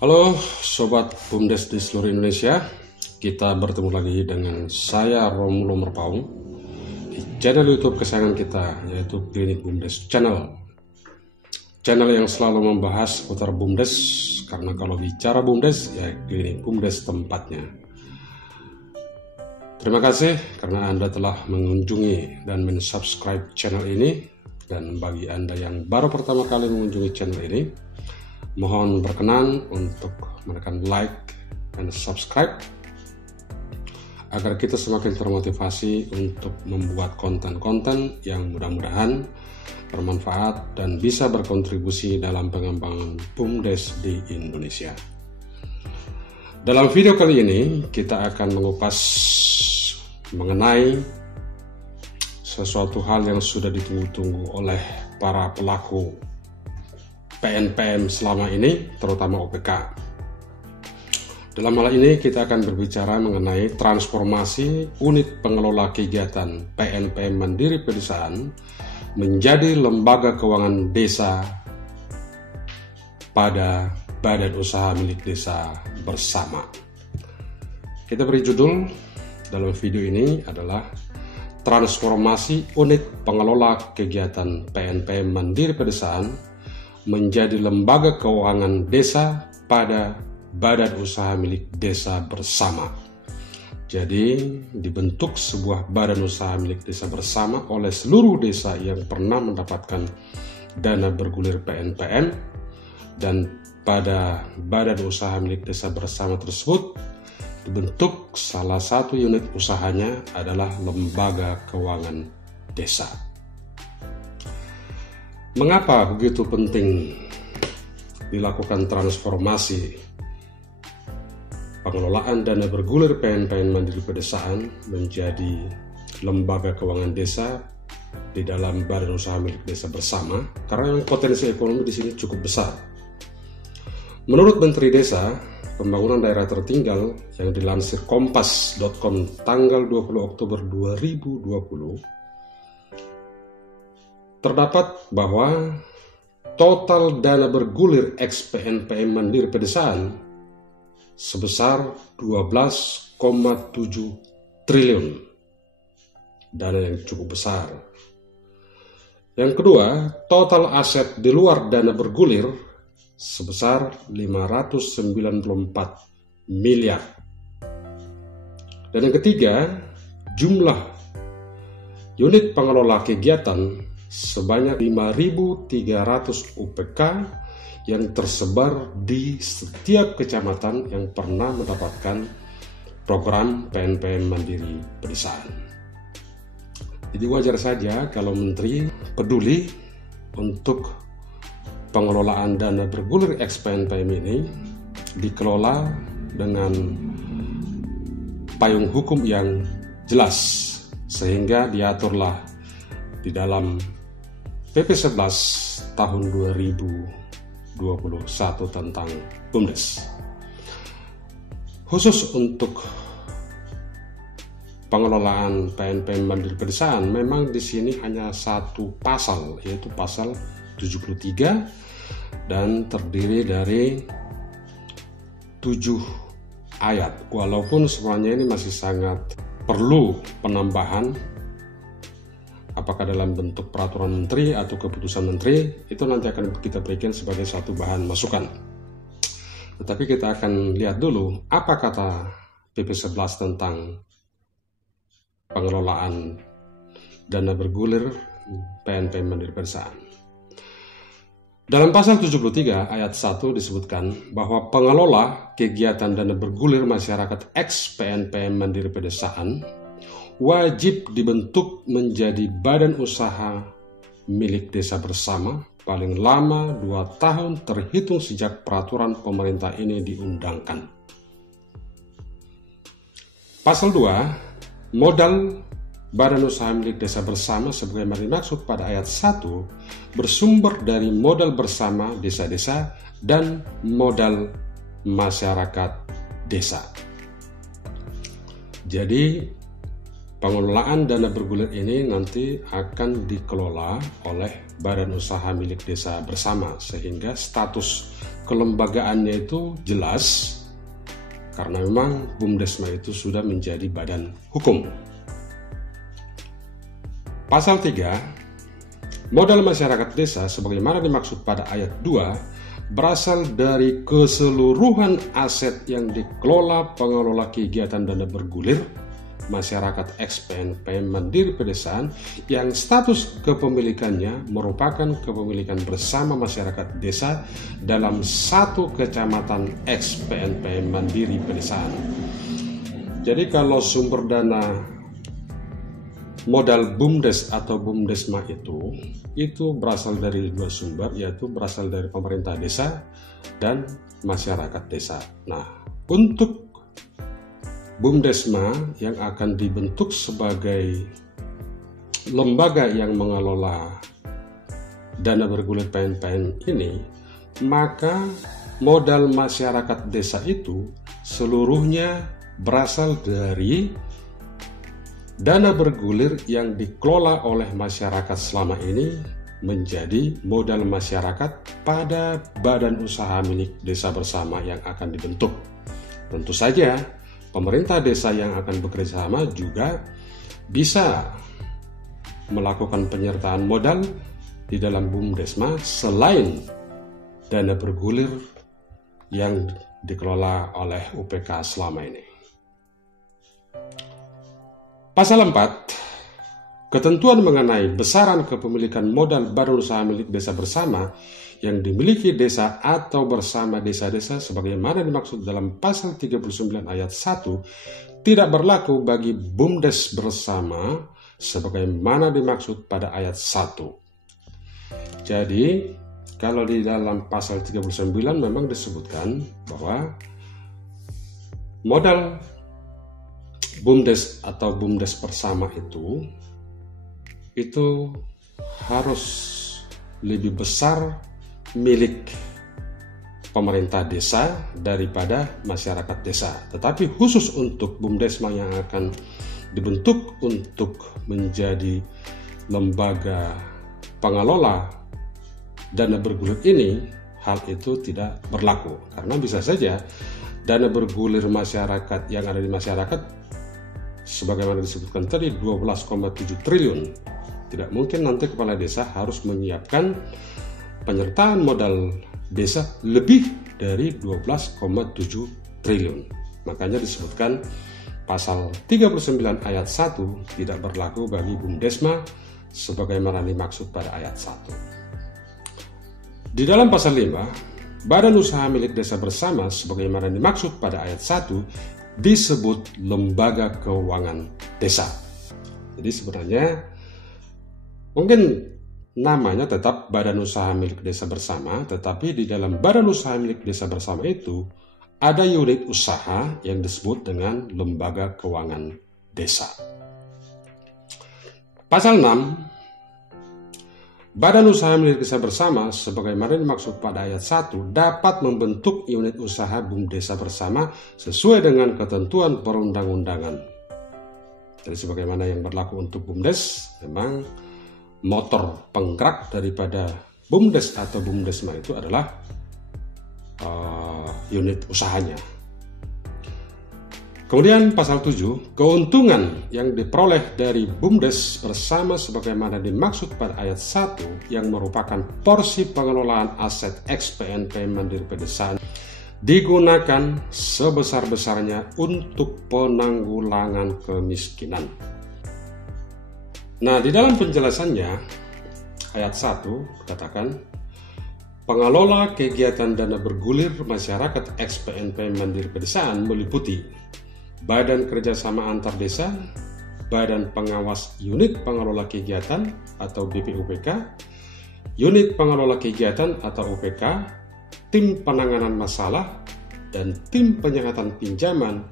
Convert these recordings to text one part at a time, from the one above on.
Halo Sobat BUMDes di seluruh Indonesia. Kita bertemu lagi dengan saya Romulo Merpaung di channel YouTube kesayangan kita, yaitu Klinik BUMDes Channel. Channel yang selalu membahas seputar BUMDes, karena kalau bicara BUMDes ya Klinik BUMDes tempatnya. Terima kasih karena Anda telah mengunjungi dan mensubscribe channel ini. Dan bagi Anda yang baru pertama kali mengunjungi channel ini, mohon berkenan untuk menekan like dan subscribe agar kita semakin termotivasi untuk membuat konten-konten yang mudah-mudahan bermanfaat dan bisa berkontribusi dalam pengembangan BUMDes di Indonesia. Dalam video kali ini kita akan mengupas mengenai sesuatu hal yang sudah ditunggu-tunggu oleh para pelaku PNPM selama ini, terutama OPK. Dalam hal ini kita akan berbicara mengenai transformasi unit pengelola kegiatan PNPM Mandiri Pedesaan menjadi lembaga keuangan desa pada Badan Usaha Milik Desa Bersama. Kita beri judul dalam video ini adalah transformasi unit pengelola kegiatan PNPM Mandiri Pedesaan menjadi lembaga keuangan desa pada Badan Usaha Milik Desa Bersama. Jadi dibentuk sebuah Badan Usaha Milik Desa Bersama oleh seluruh desa yang pernah mendapatkan dana bergulir PNPM, dan pada Badan Usaha Milik Desa Bersama tersebut dibentuk salah satu unit usahanya adalah lembaga keuangan desa. Mengapa begitu penting dilakukan transformasi pengelolaan dana bergulir PNPM Mandiri Pedesaan menjadi lembaga keuangan desa di dalam Badan Usaha Milik Desa Bersama? Karena yang potensi ekonomi di sini cukup besar. Menurut Menteri Desa Pembangunan Daerah Tertinggal yang dilansir kompas.com tanggal 20 Oktober 2020, terdapat bahwa total dana bergulir ex PNPM Mandiri Pedesaan sebesar 12,7 triliun. Dana yang cukup besar. Yang kedua, total aset di luar dana bergulir sebesar 594 miliar. Dan yang ketiga, jumlah unit pengelola kegiatan sebanyak 5.300 UPK yang tersebar di setiap kecamatan yang pernah mendapatkan program PNPM Mandiri Pedesaan. Jadi wajar saja kalau Menteri peduli untuk pengelolaan dana bergulir ex PNPM ini dikelola dengan payung hukum yang jelas, sehingga diaturlah di dalam PP 11 tahun 2021 tentang BUMDes. Khusus untuk pengelolaan PNPM Mandiri Pedesaan, memang di sini hanya satu pasal, yaitu pasal 73, dan terdiri dari 7 ayat. Walaupun semuanya ini masih sangat perlu penambahan, apakah dalam bentuk peraturan menteri atau keputusan menteri, itu nanti akan kita berikan sebagai satu bahan masukan. Tetapi kita akan lihat dulu apa kata PP 11 tentang pengelolaan dana bergulir PNPM Mandiri Pedesaan. Dalam pasal 73 ayat 1 disebutkan bahwa pengelola kegiatan dana bergulir masyarakat ex PNPM Mandiri Pedesaan wajib dibentuk menjadi badan usaha milik desa bersama paling lama 2 tahun terhitung sejak peraturan pemerintah ini diundangkan. Pasal 2, modal Badan Usaha Milik Desa Bersama sebagaimana dimaksud pada ayat 1 bersumber dari modal bersama desa-desa dan modal masyarakat desa. Jadi pengelolaan dana bergulir ini nanti akan dikelola oleh Badan Usaha Milik Desa Bersama, sehingga status kelembagaannya itu jelas, karena memang BUMDesma itu sudah menjadi badan hukum. Pasal 3, modal masyarakat desa sebagaimana dimaksud pada ayat 2 berasal dari keseluruhan aset yang dikelola pengelola kegiatan dana bergulir masyarakat ex-PNP Mandiri Pedesaan yang status kepemilikannya merupakan kepemilikan bersama masyarakat desa dalam satu kecamatan ex-PNP Mandiri Pedesaan. Jadi kalau sumber dana modal BUMDes atau BUMDesma itu berasal dari dua sumber, yaitu berasal dari pemerintah desa dan masyarakat desa. Nah, untuk BUMDesma yang akan dibentuk sebagai lembaga yang mengelola dana bergulir PNPN ini, maka modal masyarakat desa itu seluruhnya berasal dari dana bergulir yang dikelola oleh masyarakat selama ini menjadi modal masyarakat pada badan usaha milik desa bersama yang akan dibentuk. Tentu saja pemerintah desa yang akan bekerja sama juga bisa melakukan penyertaan modal di dalam BUMDesma selain dana bergulir yang dikelola oleh UPK selama ini. Pasal 4, ketentuan mengenai besaran kepemilikan modal badan usaha milik desa bersama yang dimiliki desa atau bersama desa-desa sebagaimana dimaksud dalam pasal 39 ayat 1 tidak berlaku bagi BUMDes bersama sebagaimana dimaksud pada ayat 1. Jadi, kalau di dalam pasal 39 memang disebutkan bahwa modal BUMDes atau BUMDes bersama itu harus lebih besar milik pemerintah desa daripada masyarakat desa. Tetapi khusus untuk BUMDesma yang akan dibentuk untuk menjadi lembaga pengelola dana bergulir ini, hal itu tidak berlaku. Karena bisa saja dana bergulir masyarakat yang ada di masyarakat sebagaimana disebutkan tadi 12,7 triliun. Tidak mungkin nanti kepala desa harus menyiapkan penyertaan modal desa lebih dari 12,7 triliun. Makanya disebutkan pasal 39 ayat 1 tidak berlaku bagi BUMDesma sebagaimana dimaksud pada ayat 1. Di dalam pasal 5, badan usaha milik desa bersama sebagaimana dimaksud pada ayat 1 disebut lembaga keuangan desa. Jadi sebenarnya mungkin namanya tetap badan usaha milik desa bersama, tetapi di dalam badan usaha milik desa bersama itu ada unit usaha yang disebut dengan lembaga keuangan desa. Pasal 6, badan usaha milik desa bersama sebagaimana dimaksud pada ayat 1 dapat membentuk unit usaha BUMDesa bersama sesuai dengan ketentuan perundang-undangan. Jadi sebagaimana yang berlaku untuk BUMDes, memang motor penggerak daripada BUMDes atau BUMDesma itu adalah unit usahanya. Kemudian pasal 7, keuntungan yang diperoleh dari BUMDes bersama sebagaimana dimaksud pada ayat 1 yang merupakan porsi pengelolaan aset ex-PNP Mandiri Pedesaan digunakan sebesar-besarnya untuk penanggulangan kemiskinan. Nah, di dalam penjelasannya, ayat 1 katakan, pengelola kegiatan dana bergulir masyarakat ex-PNP Mandiri Pedesaan meliputi Badan Kerjasama Antar Desa, Badan Pengawas Unit Pengelola Kegiatan atau BPUPK, Unit Pengelola Kegiatan atau UPK, Tim Penanganan Masalah, dan Tim Penyihatan Pinjaman,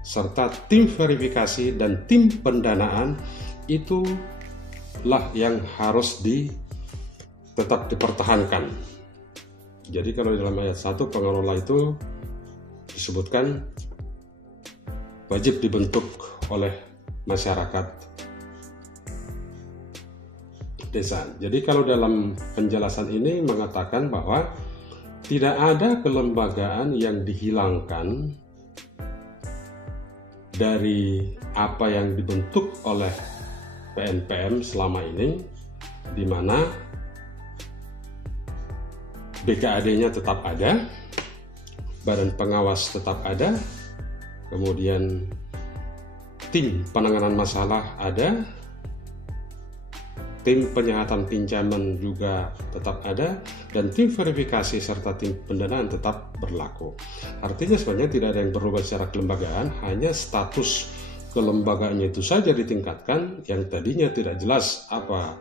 serta Tim Verifikasi dan Tim Pendanaan. Itulah yang harus tetap dipertahankan. Jadi kalau di dalam ayat 1 pengelola itu disebutkan wajib dibentuk oleh masyarakat desa. Jadi kalau dalam penjelasan ini mengatakan bahwa tidak ada kelembagaan yang dihilangkan dari apa yang dibentuk oleh PNPM selama ini, di mana BKAD-nya tetap ada, Badan Pengawas tetap ada, kemudian tim penanganan masalah ada, tim penyihatan pinjaman juga tetap ada, dan tim verifikasi serta tim pendanaan tetap berlaku. Artinya sebenarnya tidak ada yang berubah secara kelembagaan, hanya status kelembagaannya itu saja ditingkatkan. Yang tadinya tidak jelas apa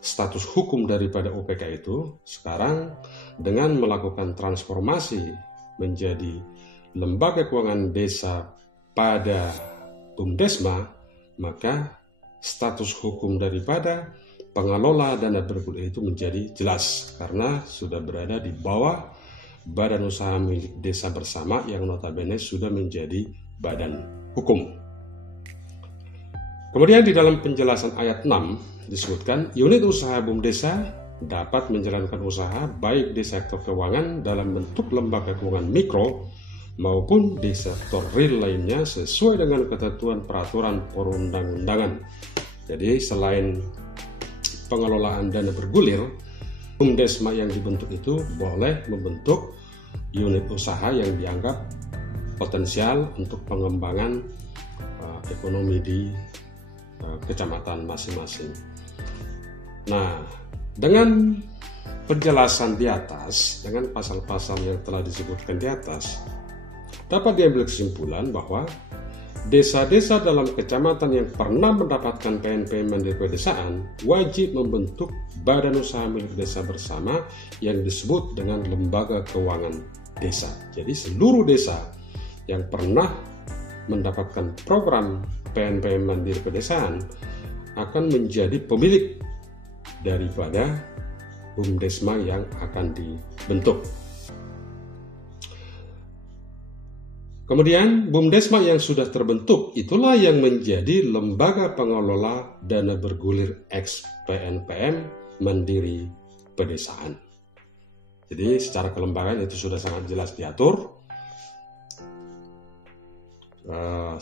status hukum daripada OPK itu, sekarang dengan melakukan transformasi menjadi lembaga keuangan desa pada BUMDesma, maka status hukum daripada pengelola dana bergulir itu menjadi jelas karena sudah berada di bawah Badan Usaha Milik Desa Bersama yang notabene sudah menjadi badan hukum. Kemudian di dalam penjelasan ayat 6 disebutkan unit usaha BUMDesa dapat menjalankan usaha baik di sektor keuangan dalam bentuk lembaga keuangan mikro maupun di sektor real lainnya sesuai dengan ketentuan peraturan perundang-undangan. Jadi selain pengelolaan dana bergulir, BUMDesma yang dibentuk itu boleh membentuk unit usaha yang dianggap potensial untuk pengembangan ekonomi di kecamatan masing-masing. Nah, dengan penjelasan di atas, dengan pasal-pasal yang telah disebutkan di atas, dapat diambil kesimpulan bahwa desa-desa dalam kecamatan yang pernah mendapatkan PNPM Mandiri Pedesaan wajib membentuk Badan Usaha Milik Desa Bersama yang disebut dengan Lembaga Keuangan Desa. Jadi seluruh desa yang pernah mendapatkan program PNPM Mandiri Pedesaan akan menjadi pemilik daripada BUMDesma yang akan dibentuk. Kemudian BUMDesma yang sudah terbentuk itulah yang menjadi lembaga pengelola dana bergulir ex PNPM Mandiri Pedesaan. Jadi secara kelembagaan itu sudah sangat jelas diatur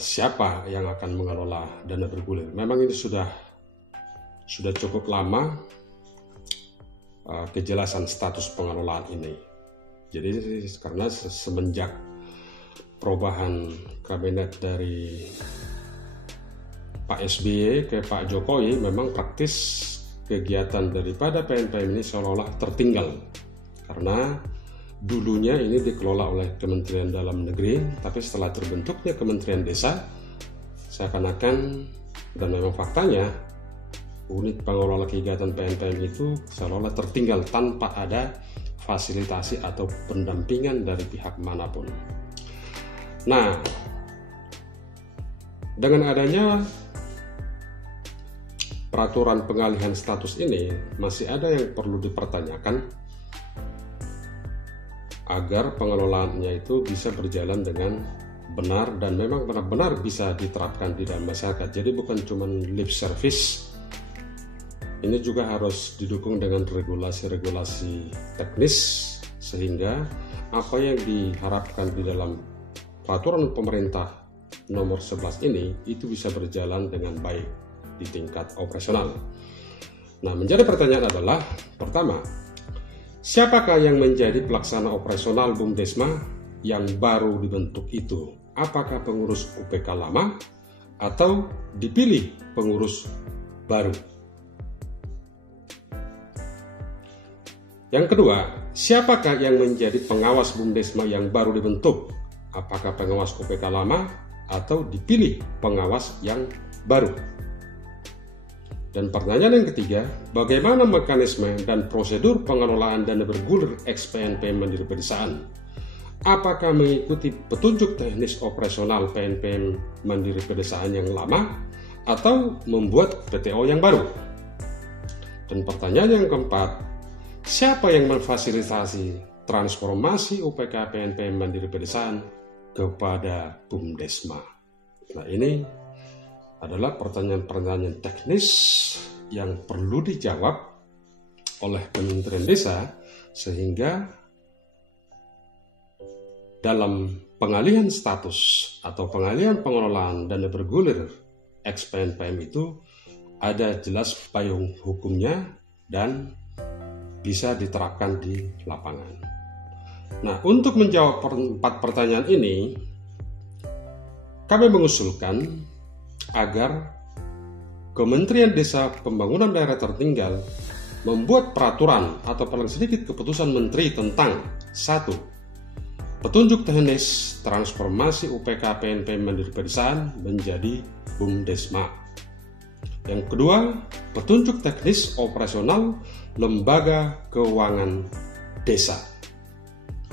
siapa yang akan mengelola dana bergulir. Memang ini sudah cukup lama kejelasan status pengelolaan ini. Jadi karena semenjak perubahan kabinet dari Pak SBY ke Pak Jokowi, memang praktis kegiatan daripada PNPM ini seolah-olah tertinggal karena dulunya ini dikelola oleh Kementerian Dalam Negeri, tapi setelah terbentuknya Kementerian Desa seakan-akan, dan memang faktanya, unit pengelola kegiatan PNPM itu seolah-olah tertinggal tanpa ada fasilitasi atau pendampingan dari pihak manapun. Nah, dengan adanya peraturan pengalihan status ini, masih ada yang perlu dipertanyakan agar pengelolaannya itu bisa berjalan dengan benar dan memang benar-benar bisa diterapkan di dalam masyarakat. Jadi bukan cuma lip service, ini juga harus didukung dengan regulasi-regulasi teknis sehingga apa yang diharapkan di dalam peraturan pemerintah nomor 11 ini itu bisa berjalan dengan baik di tingkat operasional. Nah, menjadi pertanyaan adalah, pertama, siapakah yang menjadi pelaksana operasional BUMDesma yang baru dibentuk itu? Apakah pengurus UPK lama atau dipilih pengurus baru? Yang kedua, siapakah yang menjadi pengawas BUMDesma yang baru dibentuk? Apakah pengawas UPK lama atau dipilih pengawas yang baru? Dan pertanyaan yang ketiga, bagaimana mekanisme dan prosedur pengelolaan dana bergulir ex PNPM Mandiri Pedesaan? Apakah mengikuti petunjuk teknis operasional PNPM Mandiri Pedesaan yang lama atau membuat PTO yang baru? Dan pertanyaan yang keempat, siapa yang memfasilitasi transformasi UPK PNPM Mandiri Pedesaan kepada BUMDesma? Nah, ini adalah pertanyaan-pertanyaan teknis yang perlu dijawab oleh Kementerian Desa sehingga dalam pengalihan status atau pengalihan pengelolaan dana bergulir ex-PNPM itu ada jelas payung hukumnya dan bisa diterapkan di lapangan. Nah, untuk menjawab 4 pertanyaan ini, kami mengusulkan agar Kementerian Desa Pembangunan Daerah Tertinggal membuat peraturan atau paling sedikit keputusan menteri tentang 1. Petunjuk teknis transformasi UPK PNPM Mandiri Pedesaan menjadi BUMDesma. Yang kedua, petunjuk teknis operasional lembaga keuangan desa.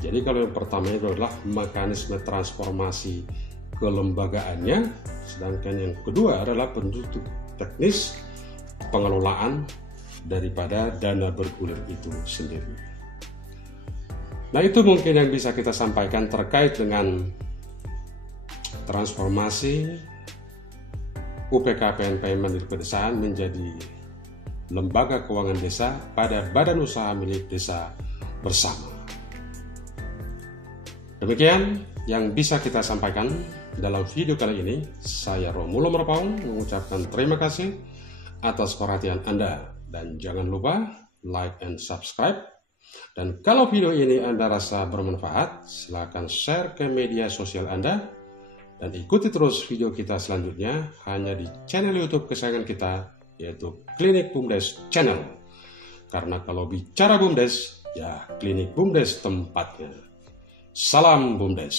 Jadi kalau yang pertama itu adalah mekanisme transformasi kelembagaannya, sedangkan yang kedua adalah petunjuk teknis pengelolaan daripada dana bergulir itu sendiri. Nah, itu mungkin yang bisa kita sampaikan terkait dengan transformasi UPK PNPM Mandiri Pedesaan menjadi lembaga keuangan desa pada badan usaha milik desa bersama. Demikian yang bisa kita sampaikan dalam video kali ini. Saya Romulo Merpaung mengucapkan terima kasih atas perhatian Anda, dan jangan lupa like and subscribe. Dan kalau video ini Anda rasa bermanfaat, silakan share ke media sosial Anda, dan ikuti terus video kita selanjutnya hanya di channel YouTube kesayangan kita, yaitu Klinik BUMDes Channel. Karena kalau bicara BUMDes, ya Klinik BUMDes tempatnya. Salam BUMDes.